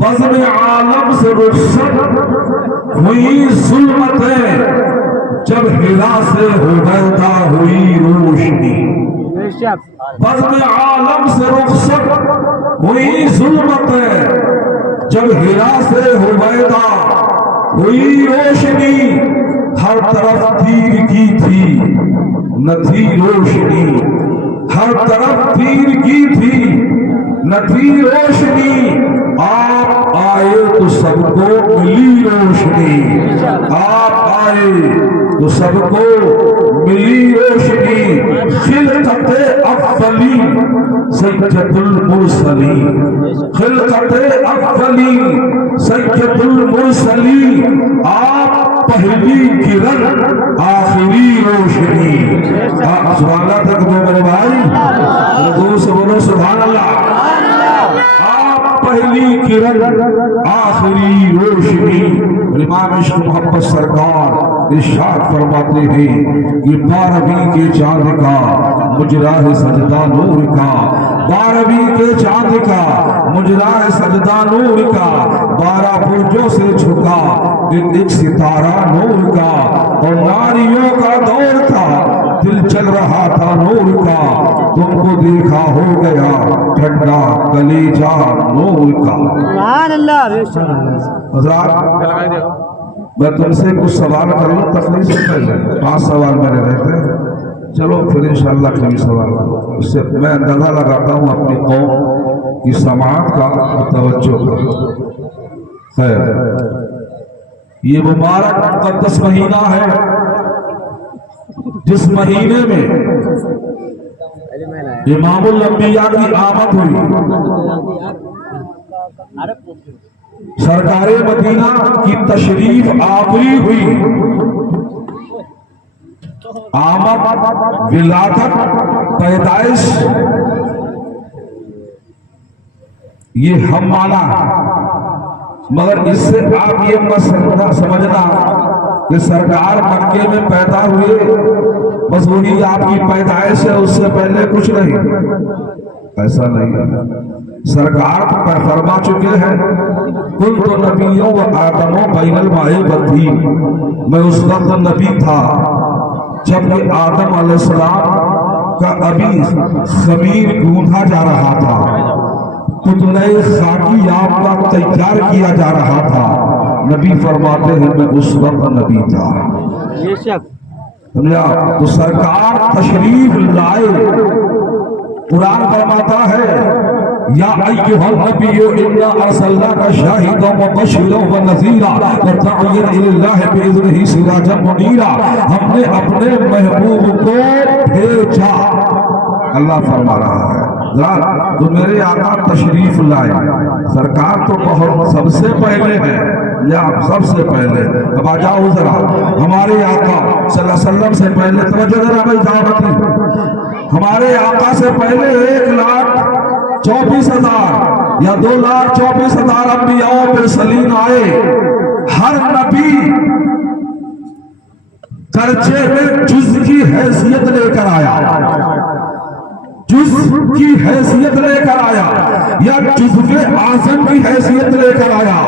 بزم عالم سے رخصت ہوئی ظلمتیں، جب ہرا سے ہدیدہ ہوئی روشنی۔ بزم عالم سے رخصت ہوئی ظلمتیں، جب ہرا سے ہدیدہ ہوئی روشنی۔ ہر طرف تیر کی تھی نہ تھی روشنی، ہر طرف تیر کی تھی نہ تھی روشنی۔ آپ آئے تو سب کو ملی روشنی، آپ آئے تو سب کو ملی روشنی۔ خلقت افضلی سید المرسلین، خلقت افضلی سید المرسلین۔ آپ پہلی کرن آخری روشنی۔ سبحان اللہ تک دو میرے بھائی، دور سے بولو سبحان اللہ۔ آپ پہلی کرن آخری روشنی۔ امام عشق محمد سرکار ارشاد فرماتے ہیں کہ 12ویں کے چاند کا مجرا ہے سجدہ نور کا، 12ویں کے چاند کا مجرا ہے سجدہ نور کا۔ 12 برجوں سے جھکا ایک ستارہ نور کا، اور ناریوں کا دور تھا دل چل رہا تھا نور کا۔ تم کو دیکھا ہو گیا ٹھنڈا کلیجہ نور کا۔ سبحان اللہ۔ حضرات میں تم سے کچھ سوال کر لوں تقریر سے پہلے، 5 سوال میرے رہتے ہیں، چلو پھر انشاءاللہ کبھی سوال۔ اس سے میں اندازہ لگاتا ہوں اپنی قوم کی سماعت کا اور توجہ کا۔ خیر، یہ مبارک مقدس مہینہ ہے جس مہینے میں امام الانبیاء کی آمد ہوئی، سرکار مدینہ کی تشریف آوری ہوئی۔ آمد، ولادت، پیدائش یہ ہم مانا، مگر اس سے آپ یہ مت سمجھنا کہ سرکار مکے میں پیدا ہوئے بس وہی آپ کی پیدائش ہے، اس سے پہلے کچھ نہیں، ایسا نہیں۔ سرکار فرما چکے ہیں کل تو نبیوں و آدموں بین الماء والطین، میں اس وقت نبی تھا جب کہ آدم علیہ السلام کا ابھی خمیر گوندھا جا رہا تھا، پتلے خاکی آپ کا تیار کیا جا رہا تھا۔ نبی فرماتے ہیں میں اس وقت نبی تھا۔ تو سرکار تشریف لائے، قرآن فرماتا ہے یا ایھا النبی انا ارسلناک شاہدا ومبشرا ونذیرا وداعیا الی اللہ باذنہ سراجا منیرا۔ ہم نے اپنے محبوب کو بھیجا، اللہ فرما رہا ہے۔ تو میرے آقا تشریف لائے، سرکار تو بہت سب سے پہلے ہے، یا سب سے پہلے۔ اب آ جاؤ ذرا ہمارے آقا صلی اللہ علیہ وسلم سے پہلے، توجہ ذرا بھائی دعوت، ہمارے آقا سے پہلے 1,24,000 یا 2,24,000 انبیاء و مرسلین آئے۔ ہر نبی درجے میں جز کی حیثیت لے کر آیا، جز کی حیثیت لے کر آیا، یا جزو اعظم کی حیثیت لے کر آیا۔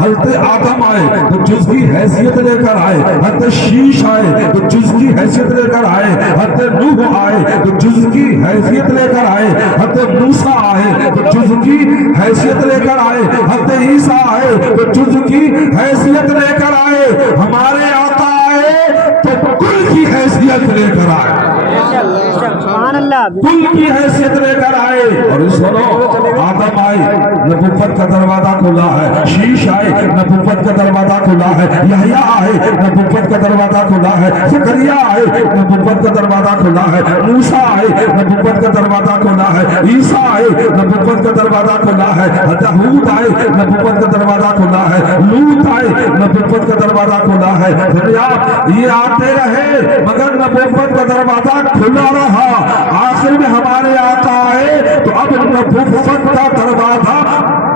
حضرت آدم آئے تو جز کی حیثیت لے کر آئے، حضرت شیش آئے تو جز کی حیثیت لے کر آئے، حضرت نوح آئے تو جز کی حیثیت لے کر آئے، حضرت موسیٰ آئے تو جز کی حیثیت لے کر آئے، حضرت عیسیٰ آئے تو جز کی حیثیت لے کر آئے۔ ہمارے آقا آئے تو کل کی حیثیت لے کر آئے، کل کی حیثیت لے کر آئے۔ اور سنو، آدم آئے نبوت کا دروازہ کھلا ہے، شیش آئے نبوت کا دروازہ کھلا ہے، یحییٰ آئے نبوت کا دروازہ کھلا ہے، زکریا آئے نبوت کا دروازہ کھلا ہے، موسیٰ آئے نبوت کا دروازہ کھلا ہے، عیسیٰ آئے نبوت کا دروازہ کھلا ہے، ہود آئے نبوت کا دروازہ کھلا ہے، لوط آئے نبوت کا دروازہ کھلا ہے۔ یہ آتے رہے مگر نبوت کا دروازہ کھلا رہا۔ آخر میں ہمارے آقا آئے تو اب نبوت کا دروازہ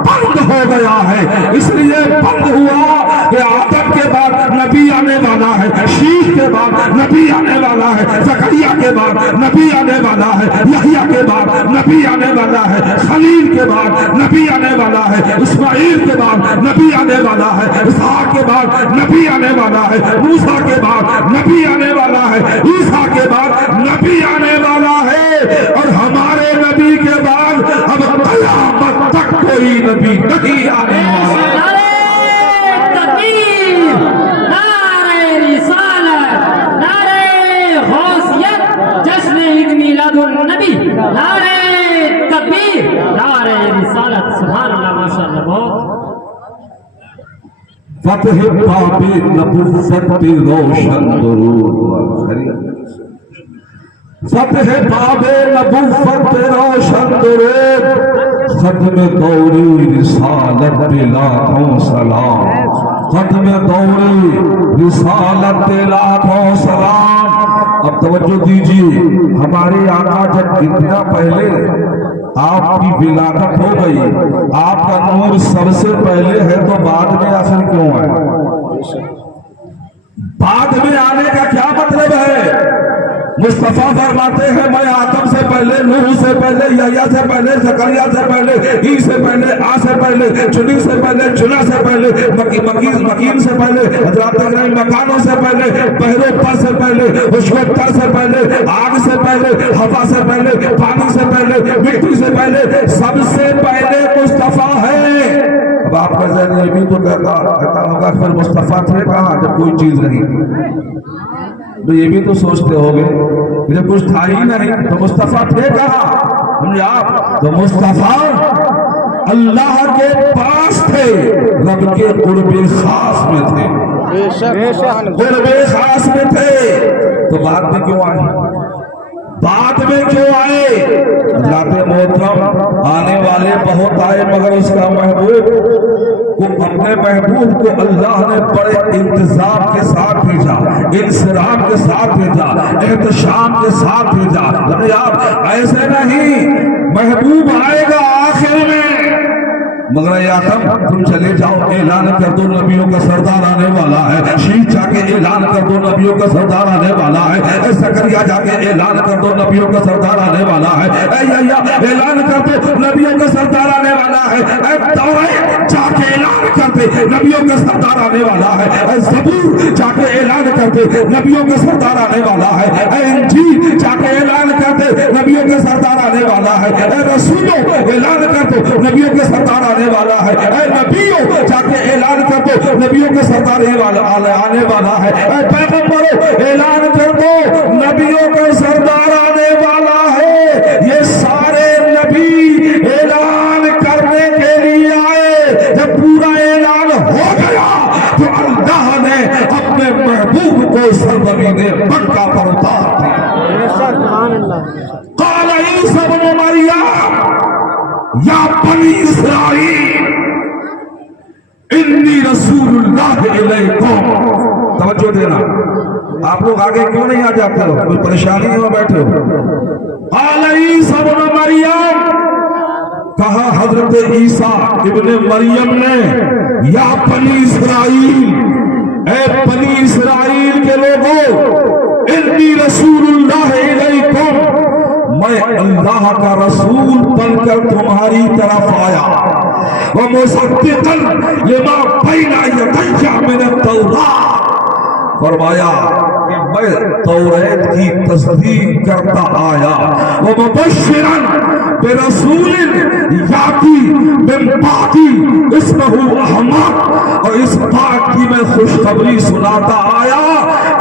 بند ہو گیا ہے، اس لیے بند ہوا کہ آدم کے بعد نبی آنے والا ہے، شیش کے بعد نبی آنے والا ہے، زکریا کے بعد نبی آنے والا ہے، یحییٰ کے بعد نبی آنے والا ہے، خلیل کے بعد نبی آنے والا ہے، اسماعیل کے بعد نبی آنے والا ہے، اسحاق کے بعد نبی آنے والا ہے، موسیٰ کے بعد نبی آنے والا ہے، عیسیٰ کے بعد نبی آنے والا ہے، اور ہمارے نبی کے بعد اب قیامت تک کوئی نبی نہیں آنے والا۔ نعرہ تکبیر، نعرہ رسالت، نعرہ غوثیت، جشن عید میلاد النبی، نعرہ تکبیر، نعرہ رسالت۔ سبحان اللہ، ماشاءاللہ، بہت فتح باب نبوت روشن درود، فتح باب نبوت روشن درود، ختم دوری رسالت پہ لاکھوں سلام، ختم دوری رسالت پہ لاکھوں سلام۔ اب توجہ دیجیے، ہمارے آقا جب اتنا پہلے آپ کی ولادت ہو گئی، آپ کا نور سب سے پہلے ہے، تو بعد میں آخر کیوں ہے؟ بعد میں آنے کا کیا مطلب ہے؟ مصطفیٰ فرماتے ہیں میں آدم سے پہلے، نوح سے پہلے، یحییٰ سے پہلے، زکریا سے پہلے، عیسی سے پہلے، آ سے پہلے، چنی سے پہلے، چنا سے پہلے، مکین سے پہلے، حضرات ابراہیم مکانوں سے پہلے، بہروپا سے پہلے، حشوتہ سے پہلے، آگ سے پہلے، ہوا سے پہلے، پانی سے پہلے، مٹی سے پہلے، سب سے پہلے مصطفیٰ ہے۔ اب آپ کا ذہن یہ بھی تو کہتا ہوگا پھر مصطفیٰ تھے کہاں جب کوئی چیز نہیں تھی؟ تو یہ بھی تو سوچتے ہوگے جب کچھ تھا ہی نہیں تو مصطفیٰ تھے کہاں؟ سمجھے آپ؟ تو مصطفیٰ اللہ کے پاس تھے، رب کے قرب خاص میں تھے، قرب خاص میں تھے، تو بعد میں کیوں آئے؟ بعد میں کیوں آئے؟ اللہ کے محترم آنے والے بہت آئے، مگر اس کا محبوب کو، اپنے محبوب کو اللہ نے بڑے انتظار کے ساتھ بھیجا، انصراف کے ساتھ بھیجا، احتشام کے ساتھ بھیجا۔ آپ ایسے نہیں، محبوب آئے گا آخر میں، مگر اے آدم تم چلے جاؤ، اعلان کر دو نبیوں کا سردار آنے والا ہے، شیش جا کے اعلان کر دو نبیوں کا سردار آنے والا ہے، اے زکریا جا کے اعلان کر دو نبیوں کا سردار آنے والا ہے، اے یحییٰ اعلان کر دو نبیوں کا سردار آنے والا ہے، اے توریت جا کے اعلان کر دے نبیوں کا سردار آنے والا ہے، اے زبور جا کے اعلان کر دے نبیوں کا سردار آنے والا ہے، اے انجیل جا کے اعلان کر دے نبیوں کا سردار آنے والا ہے، اے رسولوں اعلان کر دو نبیوں کا سردار آنے والا ہے، اے نبیوں جا کے اعلان کر دو نبیوں کا سردار آنے والا ہے، اے پیغمبروں اعلان کر دو نبیوں کا سردار آنے والا ہے۔ یہ سارے نبی اعلان کرنے کے لیے آئے، جب پورا اعلان ہو گیا تو اللہ نے اپنے محبوب کو سرزمین مکہ پر اتار دیا۔ قال عیسی ابن مریم یا بنی اسرائیل انی رسول اللہ علیکم۔ توجہ دینا، آپ لوگ آگے کیوں نہیں آ جاتے ہو؟ کوئی پریشانی ہے بیٹھے ہو؟ قال عیسی ابن مریم، کہا حضرت عیسیٰ ابن مریم نے، یا بنی اسرائیل، اے بنی اسرائیل کے لوگوں، انی رسول اللہ علیکم، میں اللہ کا رسول بن کر تمہاری طرف آیا، وَمُصَدِّقًا لِمَا بَيْنَ يَدَيَّ مِنَ التَّوْرَاةِ، فرمایا کہ میں توریت کی تصدیق کرتا آیا، وَمُبَشِّرًا بِرَسُولٍ یَأْتِی مِن بَعْدِی اسمہ احمد، اور اس بات کی میں خوشخبری سناتا آیا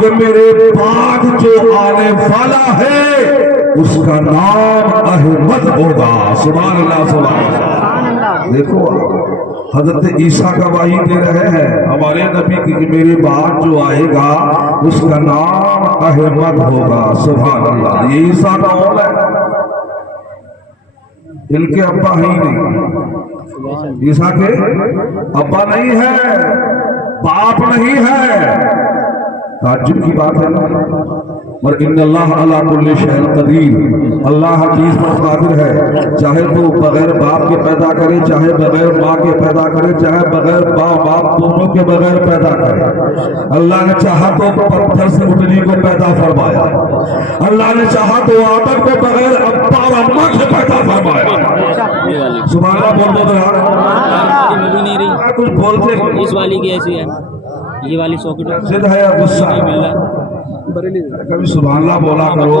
کہ میرے بعد جو آنے والا ہے اس کا نام احمد ہوگا۔ سبحان اللہ، سبحان اللہ۔ دیکھو حضرت عیسیٰ کا وحی دے رہے ہیں ہمارے نبی کی کہ میرے بعد جو آئے گا اس کا نام احمد ہوگا۔ سبحان اللہ۔ یہ عیسیٰ کا قول ہے، ان کے ابا ہی نہیں، عیسیٰ کے ابا نہیں ہے، باپ نہیں ہے۔ تعجب کی بات ہے نا، اور ان اللہ علی کل شیء قدیر، اللہ ہر چیز پر قادر ہے، چاہے تو بغیر باپ کے پیدا کرے، چاہے بغیر ماں کے پیدا کرے، چاہے بغیر باپ دونوں کے بغیر پیدا کرے۔ اللہ نے چاہا تو پتھر سے اٹھنے کو پیدا فرمایا، اللہ نے چاہا تو آدم کو بغیر ابا اور اماں کے پیدا فرمایا۔ سبحان اللہ بول دو ذرا، کچھ بولتے اس والی کی ایسی ہے، یہ والی ساکٹ ضد ہے یا غصہ؟ کبھی سبحان اللہ بولا کرو،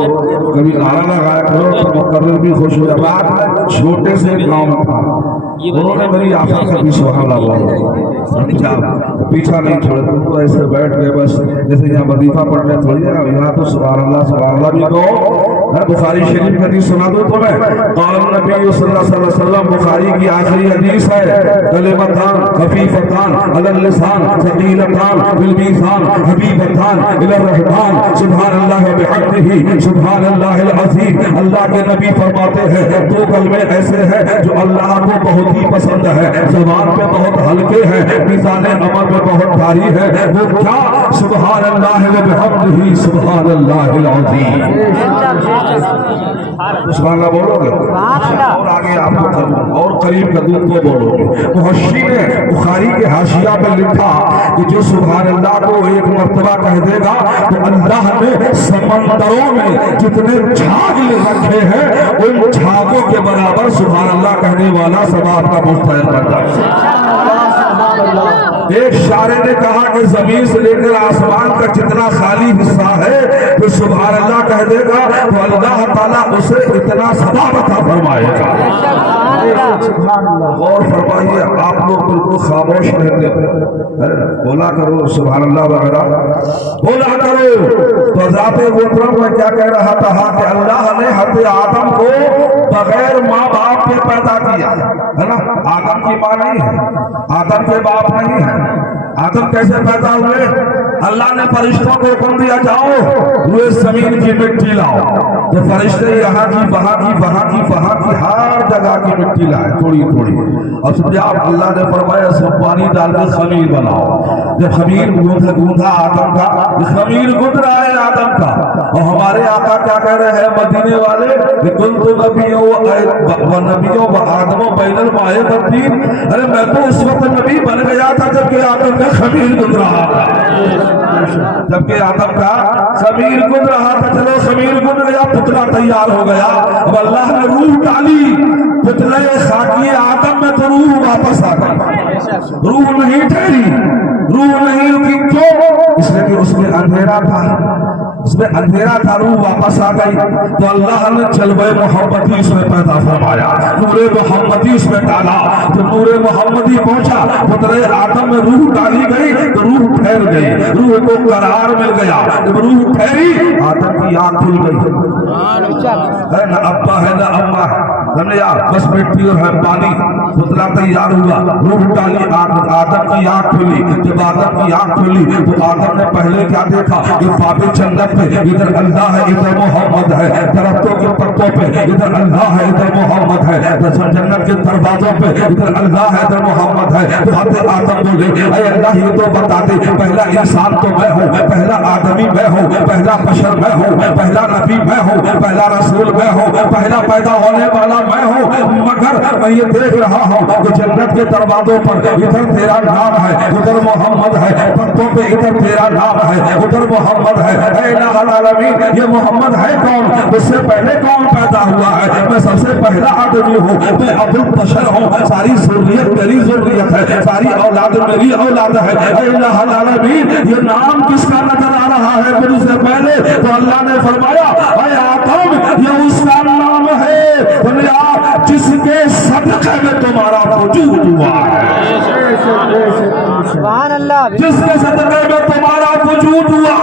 کبھی نعرہ لگایا کرو تو مقرر بھی خوش ہو جائے۔ رات میں چھوٹے سے گاؤں میں تھا، انہوں نے میری آفت سے بھی سبحان اللہ بولا، پیچھا نہیں چھوڑے، تم تو ایسے بیٹھ گئے بس جیسے یہاں وظیفہ پڑھنے تھوڑی ہے، یہاں تو سبحان اللہ بھی کہو۔ میں بخاری شریف کی حدیث سنا دوں تمہیں، قال النبی صلی اللہ علیہ وسلم، بخاری کی آخری حدیث ہے، کلمتان خفیفتان علی اللسان ثقیلتان فی المیزان حبیبتان الی الرحمن سبحان اللہ بحمدہ سبحان اللہ العظیم۔ اللہ کے نبی فرماتے ہیں دو کلمے ایسے ہیں جو اللہ کو بہت ہی پسند ہے، زبان پہ بہت ہلکے ہیں، میزان عمل پہ بہت بھاری ہے، وہ کیا؟ سبحان اللہ وبحمدہ سبحان اللہ العظیم۔ سبحان اللہ بولو گے اور آگے آپ کو کروں اور قریب قدوم کو بولو گے۔ محشی نے بخاری کے حاشیہ میں لکھا کہ جو سبحان اللہ کو ایک مرتبہ کہہ دے گا تو اللہ نے سمندروں میں جتنے جھاگ رکھے ہیں ان جھاگوں کے برابر سبحان اللہ کہنے والا ثواب کا مستحق رہتا ہے۔ ایک شاعر نے کہا کہ زمین سے لے کر آسمان کا جتنا خالی حصہ ہے تو سبحان اللہ کہہ دے گا تو اللہ تعالیٰ اسے اتنا ثواب عطا فرمائے گا۔ اور فرمائیے آپ لوگ بالکل خاموش رہتے بولا کرو سبحان اللہ وغیرہ بولا کرو۔ تو ذات محترم میں کیا کہہ رہا تھا کہ اللہ نے حضرت آدم کو بغیر ماں باپ کے پیدا کیا ہے نا، آدم کی ماں نہیں ہے، آدم کے باپ نہیں ہے۔ آدم کیسے پیدا ہوئے؟ اللہ نے فرشتوں کو حکم دیا جاؤ روئے زمین کی مٹی لاؤ، تو فرشتے یہاں کی وہاں کی وہاں کی وہاں کی ہر جگہ کی مٹی لائے تھوڑی تھوڑی، اور جب اللہ نے فرمایا اس میں پانی ڈال کر خمیر بناؤ، جب خمیر گوندھا آدم کا، خمیر گند رہا ہے آدم کا، اور ہمارے آقا کیا کہہ رہے ہیں مدینے والے کہ کنت نبیوں و نبیوں و آدم و بین الماء والطین، ارے میں تو اس وقت نبی بن گیا تھا جبکہ آدم کا خمیر گند رہا تھا، جبکہ آدم کا خمیر گند رہا تھا۔ چلو خمیر گند گیا، پتلا تیار ہو گیا، اب اللہ نے روح ڈالی پتلے خاکی آدم میں تو روح واپس آ گئی، روح نہیں ٹھہری، روح نہیں رکی، کیوں؟ اس لیے کہ اس میں اندھیرا تھا، اس میں اندھیرا تھا، روح واپس آ گئی تو اللہ نے جلوہ محمدی اس میں پیدا فرمایا، نور محمدی اس میں ڈالا، تو نور محمدی پہنچا پتلے آدم میں روح ڈالی گئی تو روح ٹھہر گئی، روح کو قرار مل گیا، جب روح ٹھہری آدم کی آنکھ کھل گئی، ہے نہ ابا ہے نہ اما ہے، سمجھا بس مٹی اور ہے پانی، پتلا تیار ہوا، روح ڈالی، آدم کی آنکھ کھلی، جب آدم کی آنکھ کھلی تو آدم نے پہلے کیا دیکھا کہ باب جنت پہ ادھر اللہ ہے ادھر محمد ہے، درختوں کے پتوں پہ ادھر اللہ ہے ادھر محمد ہے، جنت کے دروازوں پہ ادھر اللہ ہے ادھر محمد ہے، تو حضرت آدم بولے اے اللہ یہ تو بتا دے پہلا انسان تو میں ہوں، پہلا آدمی میں ہوں، پہلا بشر میں ہوں، پہلا نبی میں ہوں، پہلا رسول میں ہوں، پہلا پیدا ہونے والا میں ہوں، مگر میں یہ دیکھ رہا ہوں کہ جنت کے دروازوں پر ادھر تیرا نام ہے ادھر محمد ہے، پتوں پہ ادھر تیرا نام ہے ادھر محمد ہے، اے الہ العالمین یہ محمد ہے کون؟ اس سے پہلے کون پیدا ہوا ہے؟ میں سب سے پہلا آدمی ہوں، میں ابو البشر ہوں، ساری ذریت میری ذریت ہے، ساری اولاد میری اولاد ہے، اے الہ العالمین یہ نام کس کا نظر آ رہا ہے مجھ سے پہلے؟ تو اللہ نے فرمایا اے آدم یہ اس کا نام ہے جس کے صدقے میں تمہارا وجود ہوا ہے، جس کے صدقے میں تمہارا وجود ہوا۔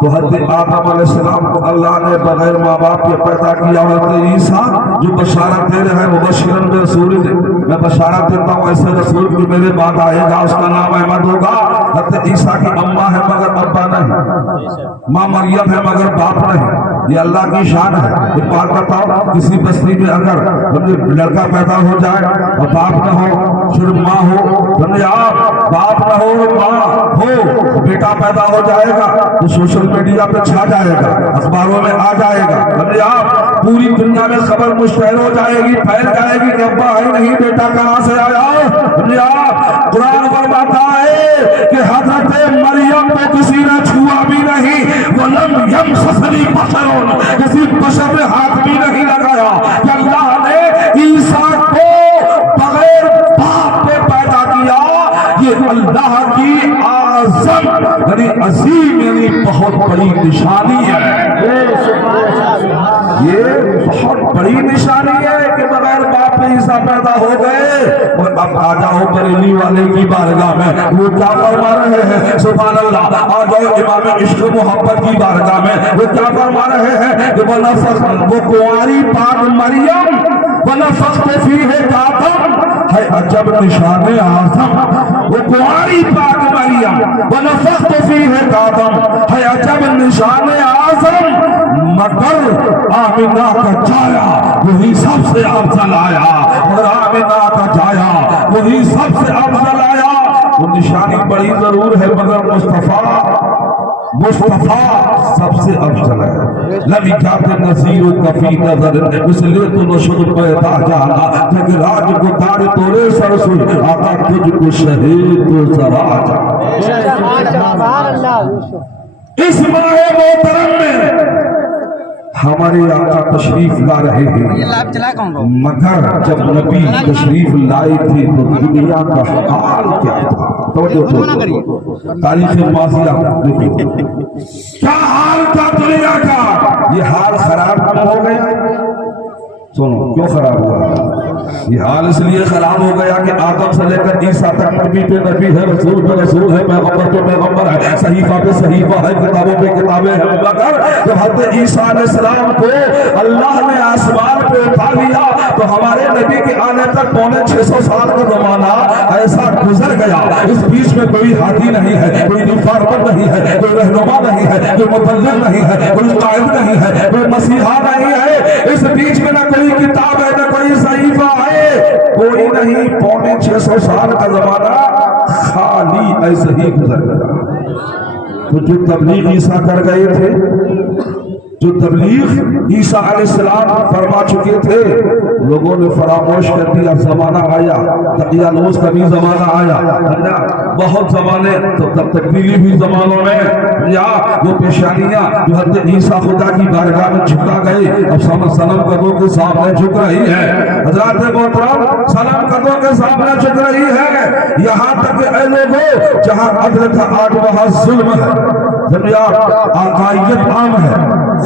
تو حضرت آدم علیہ السلام کو اللہ نے بغیر ماں باپ کے پیدا کیا، حضرت عیسیٰ جو بشارت دے رہے ہیں مبشرن برسول، میں بشارت دیتا ہوں ایسے رسول کی میرے بعد آئے گا اس کا نام احمد ہوگا۔ حضرت عیسیٰ کی اماں ہے مگر ابا نہیں، ماں مریم ہے مگر باپ نہیں، یہ اللہ کی شان ہے۔ ایک بات بتاؤ کسی بستی میں اگر لڑکا پیدا ہو جائے اور باپ نہ ہو صرف ماں ہو، باپ نہ ہو ماں ہو، بیٹا پیدا ہو جائے گا تو سوشل میڈیا پہ چھا جائے گا، اخباروں میں آ جائے گا، سمجھے آپ، پوری دنیا میں خبر مشتہر ہو جائے گی، پھیل جائے گی کہ ابا ہے نہیں بیٹا کہاں سے آیا، سمجھے آپ۔ قرآن فرماتا ہے کہ حضرت مریم کو کسی نے چھوا بھی نہیں، وَلَمْ يَمْسَسْنِي بَشَرٌ، کسی بشر نے ہاتھ بھی نہیں لگایا، کہ اللہ نے عیسیٰ کو بغیر باپ کے پیدا کیا۔ یہ اللہ کی اعظم یعنی عظیم یعنی بہت بڑی نشانی ہے، یہ بہت بڑی نشانی ہے کہ بغیر باپ کے عیسیٰ پیدا ہو گئے۔ اور اب آ جاؤ بریلی والے کی بارگاہ میں، وہ کیا فرما رہے ہیں، سبحان اللہ، آ جاؤ امام عشق و محبت کی بارگاہ میں، وہ کیا فرما رہے ہیں کہ وہ کنواری پاک مریم وَنَفَخْتُ فِيهِ كَاتَمْ ہے عجب نشان اعظم، وہ کنواری پاک مریم وَنَفَخْتُ فِيهِ كَاتَمْ ہے عجب نشان اعظم، مگر آمنہ کا جایا وہی سب سے افضل آیا، اور آمنہ کا جایا وہی سب سے افضل آیا۔ وہ نشانی بڑی ضرور ہے مگر مصطفیٰ سب سے افضل ہے۔ لم یکن نذیر کفی نظر، اس لیے تو نشد پیدا جانا کہ راج کو دار تورے سر سے آقا تجھ کو شہید تو ذرا جا۔ اس ماہ محترم میں ہمارے آقا تشریف لا رہے ہیں، مگر جب نبی تشریف لائے تھے تو دنیا کا حال کیا تھا؟ تاریخ ماضیہ کیا حال تھا دنیا کا؟ یہ حال خراب کیوں ہو گیا؟ سنو کیوں خراب ہوا؟ یہ حال اس لیے خراب ہو گیا کہ آدم سے لے کر عیسیٰ تک نبی پہ نبی ہے، رسول پہ رسول ہے، پیغمبر پہ پیغمبر ہے، صحیفہ پہ صحیفہ ہے، کتابوں پہ کتابیں ہیں، مگر جب حضرت عیسیٰ علیہ السلام کو اللہ نے آسمان پہ اٹھا لیا تو ہمارے نبی کے آنے تک 650 سال کا زمانہ ایسا گزر گیا، اس بیچ میں کوئی ہادی نہیں ہے، کوئی انفارمر نہیں ہے، کوئی رہنما نہیں ہے، کوئی مبلغ نہیں ہے، کوئی قائد نہیں ہے، کوئی مسیحا نہیں ہے، اس بیچ میں نہ کوئی کتاب ہے نہ کوئی صحیفہ ہے، کوئی نہیں، 650 سال کا زمانہ خالی ایسے ہی گزر گیا۔ تو جو تبلیغ عیسیٰ کر گئے تھے، جو تبلیغ عیسیٰ علیہ السلام فرما چکے تھے، لوگوں نے فراموش کر دیا۔ زمانہ آیا، دقیانوس کا بھی زمانہ آیا، بہت زمانے تب تکمیلی بھی زمانوں میں یا وہ پیشانیاں جو حضرت عیسیٰ خدا کی بارگاہ میں جھکا گئے، اب صنم قدوں کے سامنے جھک رہی ہے، حضرات محترم صنم قدوں کے سامنے جھک رہی ہے، یہاں تک کہ اے لوگوں جہاں عدل تھا آج وہاں ظلم ہے، آقائیت عام ہے،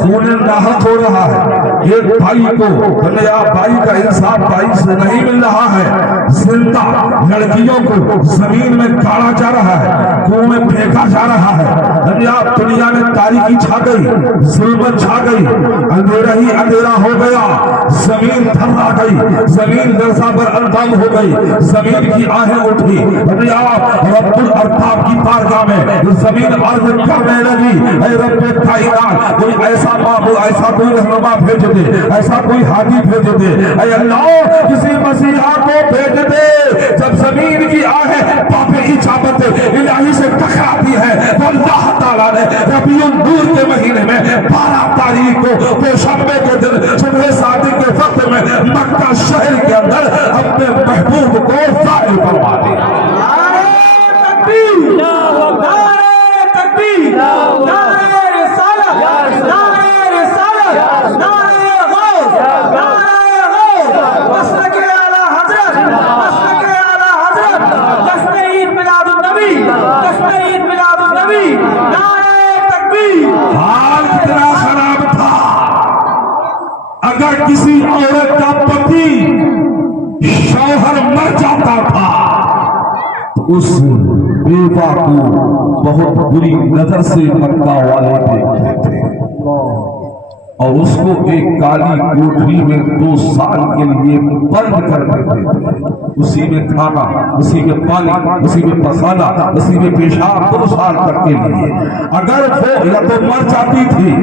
خون ناحق ہو رہا ہے، ایک بھائی کو بھائی کا انصاف بھائی سے نہیں مل رہا ہے، زندہ لڑکیوں کو زمین میں گاڑا جا رہا ہے، کنویں میں پھینکا جا رہا ہے، دنیا میں تاریکی چھا گئی، ظلمت چھا گئی، اندھیرا ہی اندھیرا ہو گیا، زمین تھرا گئی، زمین لرزہ پر الدم ہو گئی، زمین کی آہیں اٹھی، رب الارباب کی بارگاہ میں زمین عرض کرنے لگی، اے رب کائنات کوئی ایسا معبود، ایسا کوئی رہنما بھیج دے، ایسا کوئی ہادی بھیج دے، اے اللہ کسی مسیحا کو بھیج دے۔ جب زمین کی آہیں باب اجابت الہی سے ٹکراتی ہے تو اللہ تعالیٰ نے ربیع النور کے مہینے میں 12 تاریخ کو دوشنبے کے دن صبح صادق کے وقت میں مکہ شہر کے اندر اپنے محبوب کو ظاہر فرما دیا۔ نعرہ تکبیر، نعرہ تکبیر، نعرہ رسالت، نعرہ رسالت، نعرہ غوث، نعرہ غوث، مسلک اعلیٰ حضرت، مسلک اعلیٰ حضرت، جشن عید میلاد النبی، جشن عید میلاد النبی، نعرہ تکبیر۔ حال کتنا خراب تھا، اگر کسی عورت کا پتی شوہر مر جاتا تھا تو اس بیوہ کو بہت بری نظر سے مکہ والے دیکھتے تھے اور اس کو ایک کالی کوٹری میں 2 سال کے لیے بند کر دیتے تھے، اسی میں کھانا، اسی میں پانی، اسی میں پخانا، اسی میں پیشاب 2 سال تک کے لیے۔ اگر وہ یا تو مر جاتی تھی،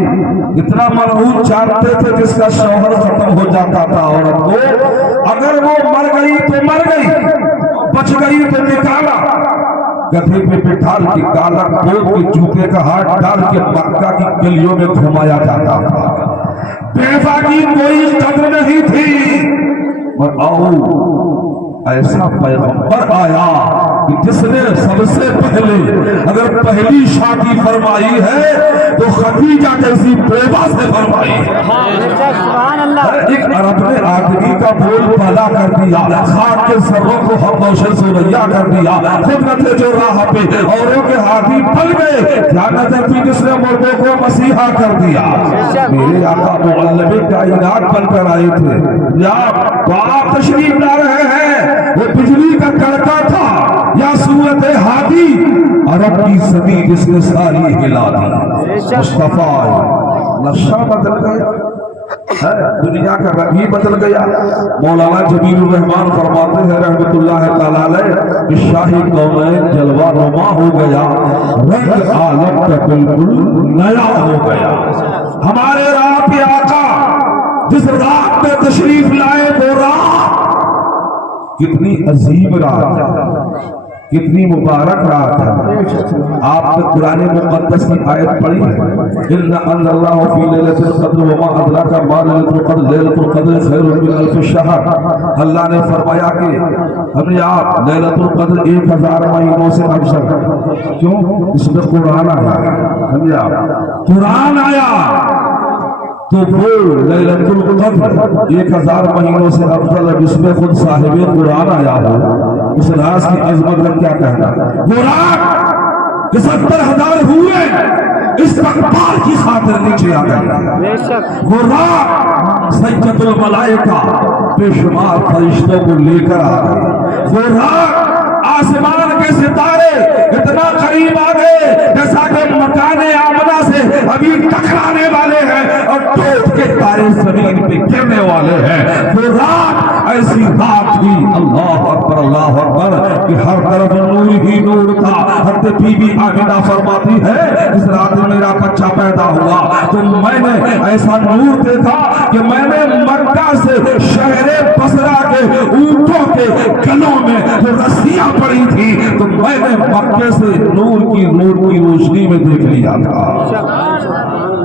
اتنا مرحوم چاہتے تھے جس کا شوہر ختم ہو جاتا تھا عورت کو، اگر وہ مر گئی تو مر گئی، بچ گئی تو نکالا، گدھے پہ بٹھال کے کالا کوٹ کے جوتے کا ہاتھ ڈال کے مکہ کی گلیوں میں گھمایا جاتا تھا. پیسہ کی کوئی قدر نہیں تھی. اور آؤ ایسا پیغمبر آیا کہ جس نے سب سے پہلے اگر پہلی شادی فرمائی ہے تو خدیجہ جیسی بیوہ سے فرمائی ہے. ایک عرب نے آدمی کا بول بالا کر دیا, خاک کے سروں کو ہم نوشن سوریا کر دیا, خود نہ تھے جو راہ پہ اوروں کے ہاتھی پل گئے, کیا نظر تھی جس نے مردوں کو مسیحا کر دیا. میرے آقا معلم کائنات بن کر آئے تھے. یا آپ تشریف لا رہے ہیں, وہ بجلی کا کڑکا تھا یا صورت ہادی عرب کی زمین جس نے ساری ہلا دی. مصطفیٰ نقشہ بدل گیا, دنیا کا رنگ ہی بدل گیا. مولانا جمیل الرحمان فرماتے ہیں رحمت اللہ تعالی علیہ, شاہی قومین جلوہ نما ہو گیا, رنگ عالم کا بالکل نیا ہو گیا. ہمارے آپ کے آقا جس رات میں تشریف لائے وہ رات کتنی عظیم رات ہے, کتنی مبارک رات ہے. آپ نے قرآن مقدس کی آیت پڑھی ہے, اِنَّا أَنزَلْنَاهُ فِي لَيْلَةِ الْقَدْرِ وَمَا أَدْرَاكَ مَا لَيْلَةُ الْقَدْرِ لَيْلَةُ الْقَدْرِ خَيْرٌ مِنْ أَلْفِ شَهْرٍ. اللہ نے فرمایا کہ ہم نے آپ لیلۃ القدر 1000 مہینوں سے افضل. کیوں؟ اس میں قرآن آیا. ہم نے آپ قرآن آیا تو وہ لیلۃ القدر 1000 مہینوں سے افضل ہے, جس میں خود صاحب قرآن آیا ہو. اس راز کی عظمت کا کیا کہنا. وہ رات 70,000 ہوئے استقبال کی خاطر نیچے آ گئے. وہ رات سجدۃ الملائکہ بے شمار فرشتوں کو لے کر آ گئے. وہ رات آسمان کے ستارے اتنا قریب آ گئے جیسا کہ مکان آمنہ سے ابھی ٹکرانے والے ہیں اور ٹوٹ کے تارے زمین پہ گرنے والے ہیں. وہ رات ایسی رات تھی, اللہ اکبر اللہ اکبر, کہ ہر طرف نور ہی نور تھا. حضرت بی بی آمنہ فرماتی ہے اس رات میں میرا بچہ پیدا ہوا تو میں نے ایسا نور دیکھا کہ میں نے مکہ سے شہر بصرہ کے اونٹوں کے گلوں میں جو رسیاں پڑی تھی تو میں نے مکے سے نور کی روشنی میں دیکھ لیا تھا.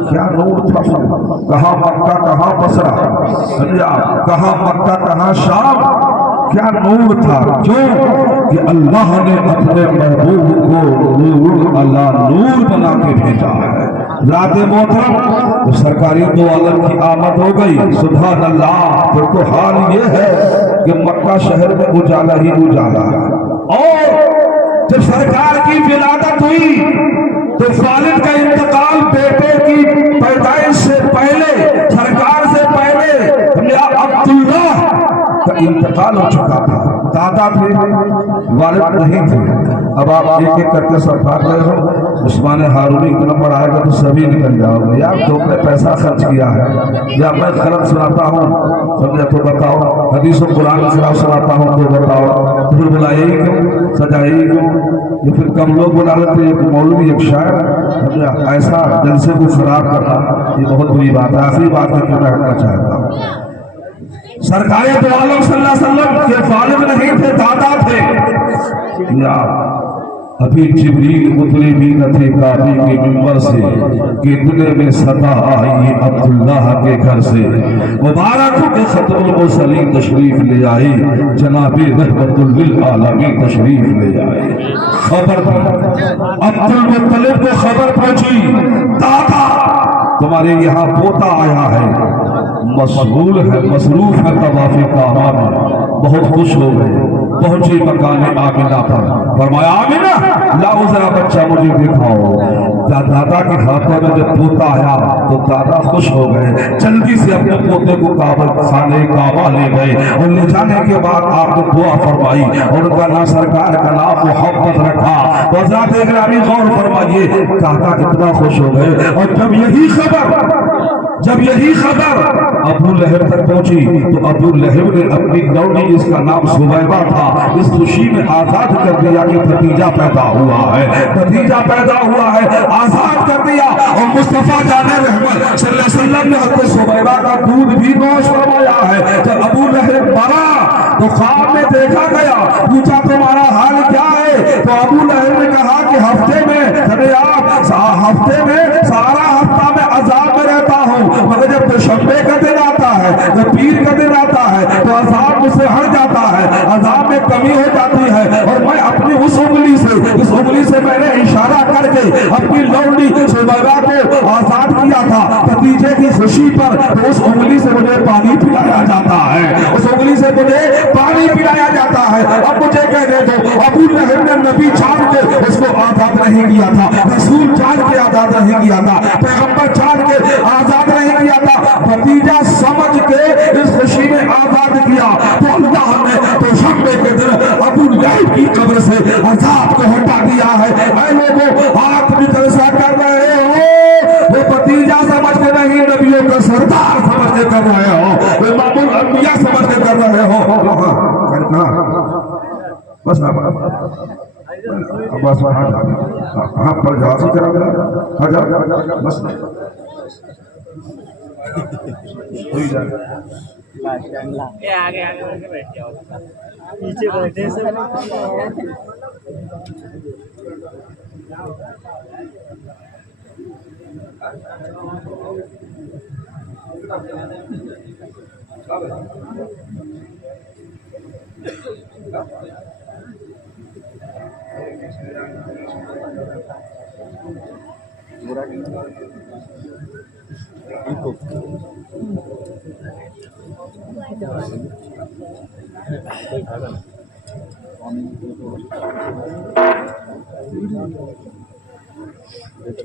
کیا نور تھا. کہاں مکہ کہاں بصرہ, کہاں مکہ کہاں شام, کیا نور تھا. کیوں کہ اللہ نے اپنے محبوب کو نور اللہ نور بنا کے بھیجا ہے. رات محترم سرکاری دو عالم کی آمد ہو گئی. سبحان اللہ. پھر تو حال یہ ہے کہ مکہ شہر میں اجالا ہی اجالا. اور جب سرکار کی ولادت ہوئی تو والد کا انتقال بیٹے کی پیدائش سے پہلے, سرکار سے پہلے عبداللہ کا انتقال ہو چکا تھا. دادا تھے, والد نہیں تھے. اب آپ ایک ایک کر کے سب بھاگ رہے ہو. عثمان ہارونی کا نمبر آئے گا تو سبھی نکل جاؤ گے. یا تو نے پیسہ خرچ کیا ہے یا میں غلط سناتا ہوں سمجھا تو بتاؤ, حدیث و قرآن کے خلاف سناتا ہوں تو بتاؤ. پھر بلائے ہی کیوں, سجائے ہی کیوں. یہ پھر کم لوگ بنا لیتے, ایک مولوی ایک شاعر ایسا جلسے کو خراب کرنا یہ بہت بری بات ہے. آخری بات ہے کہ میں کہنا چاہتا ہوں سرکار دو عالم صلی اللہ علیہ وسلم کے والد نہیں تھے, دادا تھے. یا ابھی جبریل اترے بھی نہ تھے کعبے کے منبر سے کہ اتنے میں صدا آئی عبداللہ کے گھر سے. مبارک ہو کہ ختم المرسلین تشریف لے آئی, جناب رحمت للعالمین تشریف لے آئے. خبر عبدالمطلب کو خبر پہنچی, دادا تمہارے یہاں پوتا آیا ہے, مشغول ہے, مصروف ہے طواف کعبہ میں. بہت خوش ہو گئے. پہنچے مکان آمنہ پر. فرمایا آمنہ لاؤ ذرا بچہ مجھے دکھاؤ. دادا کے ہاتھوں میں جب پوتا آیا تو دادا خوش ہو گئے. جلدی سے اپنے پوتے کو خانے کعبہ لے گئے اور لے جانے کے بعد آپ نے دعا فرمائی اور ان کا نام سرکار کا نام محمد رکھا. تو حضرات گرامی غور فرمائیے, دادا اتنا خوش ہو گئے. اور جب یہی خبر ابو لہب تک پہنچی تو ابو لہب نے اپنی لونڈی جس کا نام سویبہ تھا اس خوشی میں آزاد کر دیا کہ بھتیجا پیدا ہوا ہے, بھتیجا پیدا ہوا ہے, آزاد کر دیا. اور مصطفیٰ جان رحمت صلی اللہ علیہ وسلم نے حضرت سویبہ کا دودھ بھی نوش فرمایا ہے. جب ابو لہب مرا تو خواب میں دیکھا گیا, پوچھا تمہارا حال کیا ہے, تو ابو لہب نے نبی جان کے اس کو آزاد نہیں کیا تھا, رسول جان کے آزاد نہیں کیا تھا, پیغمبر جان کے آزاد نہیں کیا تھا, بھتیجا سمجھ کے اس خوشی میں آزاد کیا. تو اللہ نے تو شمبے کے دن ابو لہب کی قبر سے عذاب کو ہٹا دیا ہے. اے لوگوں, آپ بھی جلسہ کر رہے ہو, وہ بھتیجا سمجھ کے نہیں, نبیوں کا سردار سمجھ کے کر رہے ہو, امام الانبیاء سمجھ کے کر رہے ہو. بس بس ہاں پر جا سے کرا بس ہوئی جائے. آگے بیٹھ جاؤ, پیچھے بیٹھے سر.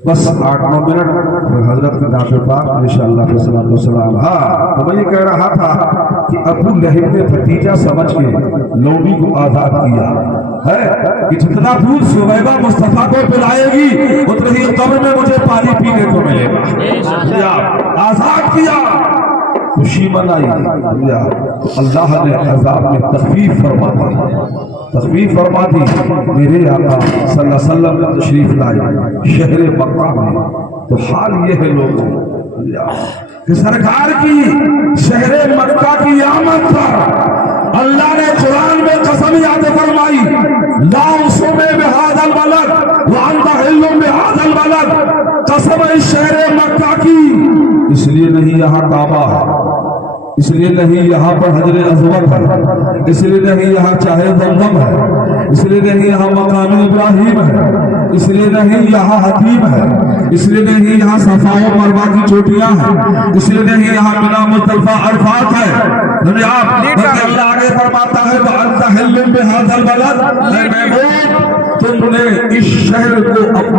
بس 8-9 منٹ حضرت کی نعت پاک انشاءاللہ والصلاۃ والسلام. ہاں تو میں یہ کہہ رہا تھا کہ ابو لہب نے بھتیجا سمجھ کے لوگی کو آزاد کیا ہے کہ جتنا دودھ سویبہ مصطفیٰ کو پلائے گی اتنی ہی قبر میں مجھے پانی پینے کو ملے گا. آزاد کیا, خوشی منائی. اللہ نے عذاب میں تخفیف فرما دی. میرے آقا صلی اللہ علیہ وسلم نے تشریف لائے شہر مکہ میں. تو حال یہ ہے لوگوں کہ سرکار کی شہر مکہ کی آمد پر اللہ نے قرآن میں قسم یاد فرمائی, لا اقسم بہذا البلد وانت حل بہذا البلد. قسم اس شہر مکہ کی, اس لیے نہیں یہاں کعبہ ہے, اس لیے نہیں یہاں پر حجر اسود ہے, اس لیے نہیں یہاں چاہے زمزم ہے, اس لیے نہیں یہاں مقام ابراہیم ہے, اس لیے نہیں یہاں حتیم ہے, اس لیے نہیں یہاں صفا و مروہ کی چوٹیاں ہیں, اس لیے نہیں یہاں منا مزدلفہ عرفات ہے. بلکہ اللہ آگے فرماتا ہے وَأَنْتَ حِلٌّ بِهَذَا الْبَلَدِ, اے محبوب تم نے اس شہر کو اپنا